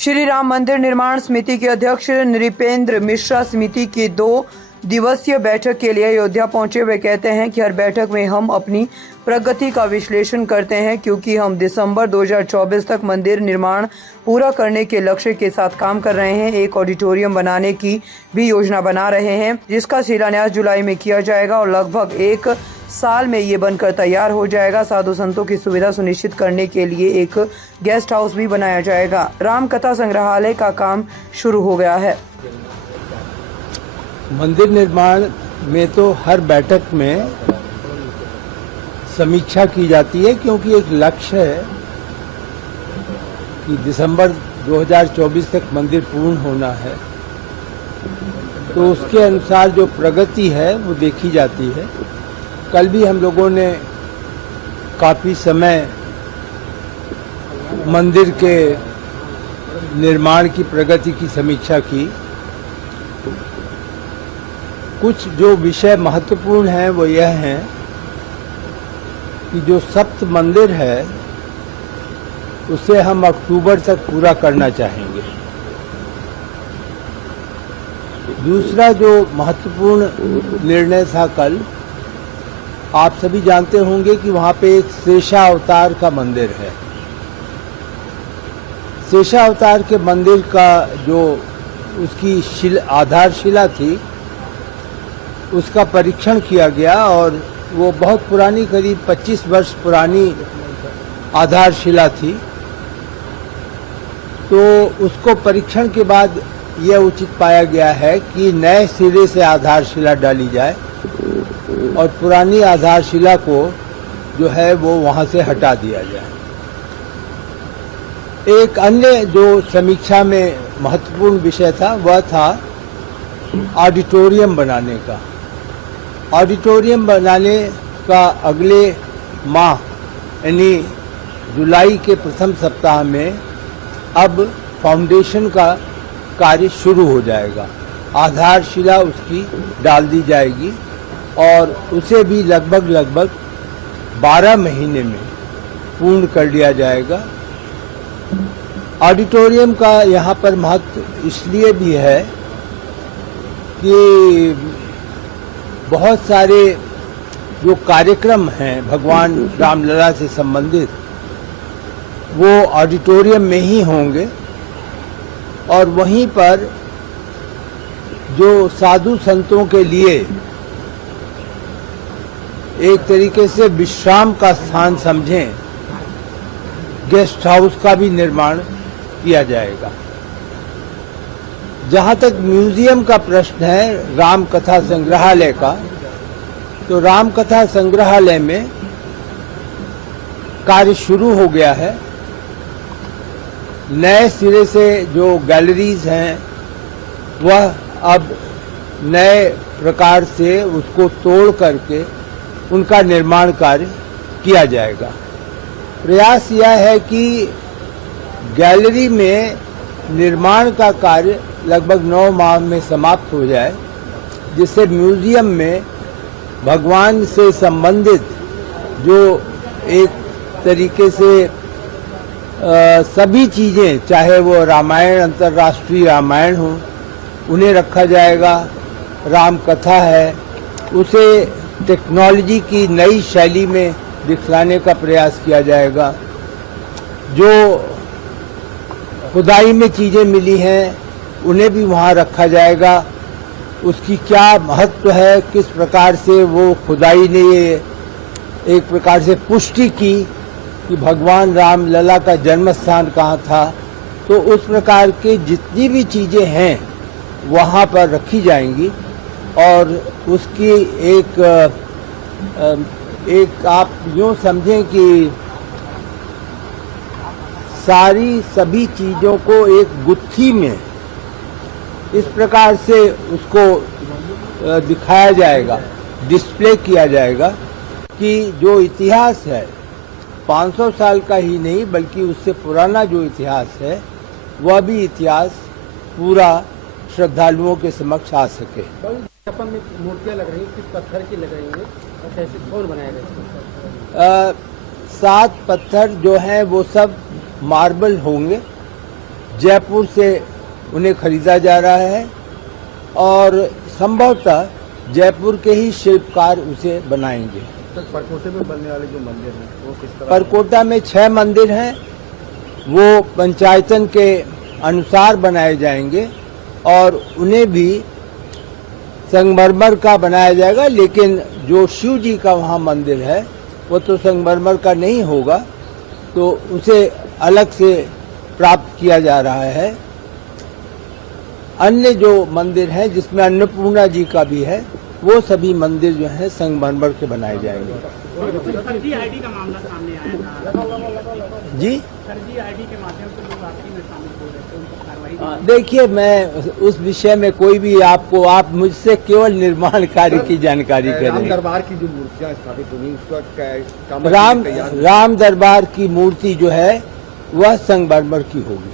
श्री राम मंदिर निर्माण समिति के अध्यक्ष नृपेंद्र मिश्रा समिति की 2 दिवसीय बैठक के लिए अयोध्या पहुंचे। वे कहते हैं कि हर बैठक में हम अपनी प्रगति का विश्लेषण करते हैं, क्योंकि हम दिसंबर 2024 तक मंदिर निर्माण पूरा करने के लक्ष्य के साथ काम कर रहे हैं। एक ऑडिटोरियम बनाने की भी योजना बना रहे हैं, जिसका शिलान्यास जुलाई में किया जाएगा और लगभग 1 साल में ये बनकर तैयार हो जाएगा। साधु संतों की सुविधा सुनिश्चित करने के लिए एक गेस्ट हाउस भी बनाया जाएगा। राम कथा संग्रहालय का काम शुरू हो गया है। मंदिर निर्माण में तो हर बैठक में समीक्षा की जाती है, क्योंकि एक लक्ष्य है कि दिसंबर 2024 तक मंदिर पूर्ण होना है। तो उसके अनुसार जो प्रगति है वो देखी जाती है। कल भी हम लोगों ने काफ़ी समय मंदिर के निर्माण की प्रगति की समीक्षा की। कुछ जो विषय महत्वपूर्ण हैं वो यह हैं कि जो सप्त मंदिर है उसे हम अक्टूबर तक पूरा करना चाहेंगे। दूसरा जो महत्वपूर्ण निर्णय था कल, आप सभी जानते होंगे कि वहाँ पे एक शेषावतार का मंदिर है। शेषावतार के मंदिर का जो उसकी आधारशिला थी उसका परीक्षण किया गया और वो बहुत पुरानी, करीब 25 वर्ष पुरानी आधारशिला थी। तो उसको परीक्षण के बाद यह उचित पाया गया है कि नए सिरे से आधारशिला डाली जाए और पुरानी आधारशिला को जो है वो वहाँ से हटा दिया जाए। एक अन्य जो समीक्षा में महत्वपूर्ण विषय था वह था ऑडिटोरियम बनाने का। ऑडिटोरियम बनाने का अगले माह यानी जुलाई के प्रथम सप्ताह में अब फाउंडेशन का कार्य शुरू हो जाएगा। आधारशिला उसकी डाल दी जाएगी और उसे भी लगभग 12 महीने में पूर्ण कर लिया जाएगा। ऑडिटोरियम का यहाँ पर महत्व इसलिए भी है कि बहुत सारे जो कार्यक्रम हैं भगवान रामलला से संबंधित वो ऑडिटोरियम में ही होंगे और वहीं पर जो साधु संतों के लिए एक तरीके से विश्राम का स्थान समझें, गेस्ट हाउस का भी निर्माण किया जाएगा। जहाँ तक म्यूजियम का प्रश्न है राम कथा संग्रहालय का, तो राम कथा संग्रहालय में कार्य शुरू हो गया है। नए सिरे से जो गैलरीज हैं वह अब नए प्रकार से उसको तोड़ करके उनका निर्माण कार्य किया जाएगा। प्रयास यह है कि गैलरी में निर्माण का कार्य लगभग 9 माह में समाप्त हो जाए, जिससे म्यूजियम में भगवान से संबंधित जो एक तरीके से सभी चीज़ें, चाहे वो रामायण, अंतर्राष्ट्रीय रामायण हो, उन्हें रखा जाएगा। राम कथा है उसे टेक्नोलॉजी की नई शैली में दिखलाने का प्रयास किया जाएगा। जो खुदाई में चीज़ें मिली हैं उन्हें भी वहाँ रखा जाएगा। उसकी क्या महत्व है, किस प्रकार से वो खुदाई ने एक प्रकार से पुष्टि की कि भगवान राम लला का जन्म स्थान कहाँ था। तो उस प्रकार के जितनी भी चीज़ें हैं वहाँ पर रखी जाएंगी और उसकी एक आप यूँ समझें कि सभी चीज़ों को एक गुत्थी में इस प्रकार से उसको दिखाया जाएगा, डिस्प्ले किया जाएगा कि जो इतिहास है 500 साल का ही नहीं बल्कि उससे पुराना जो इतिहास है वह भी इतिहास पूरा श्रद्धालुओं के समक्ष आ सके। में मूर्तियाँ लग रही हैं, किस पत्थर की लग रही हैं और कैसे कौन बनाएगा? 7 पत्थर जो हैं वो सब मार्बल होंगे, जयपुर से उन्हें खरीदा जा रहा है और संभवतः जयपुर के ही शिल्पकार उसे बनाएंगे। सर, परकोटे में बनने वाले जो मंदिर हैं वो किस तरह? परकोटा में 6 मंदिर हैं, वो पंचायतन के अनुसार बनाए जाएंगे और उन्हें भी संगमरमर का बनाया जाएगा, लेकिन जो शिव जी का वहाँ मंदिर है वो तो संगमरमर का नहीं होगा, तो उसे अलग से प्राप्त किया जा रहा है। अन्य जो मंदिर हैं जिसमें अन्नपूर्णा जी का भी है, वो सभी मंदिर जो है संगमरमर के बनाए जाएंगे। फर्जी आईडी का मामला सामने आया था जी, फर्जी आईडी के माध्यम से लोग आपसी में शामिल हो रहे थे, उन पर कार्रवाई देखिए, मैं उस विषय में कोई भी आप मुझसे केवल निर्माण कार्य की जानकारी राम करें। दरबार की जो मूर्तियां स्थापित होंगी उसका राम दरबार की मूर्ति जो है वह संगमरमर की होगी।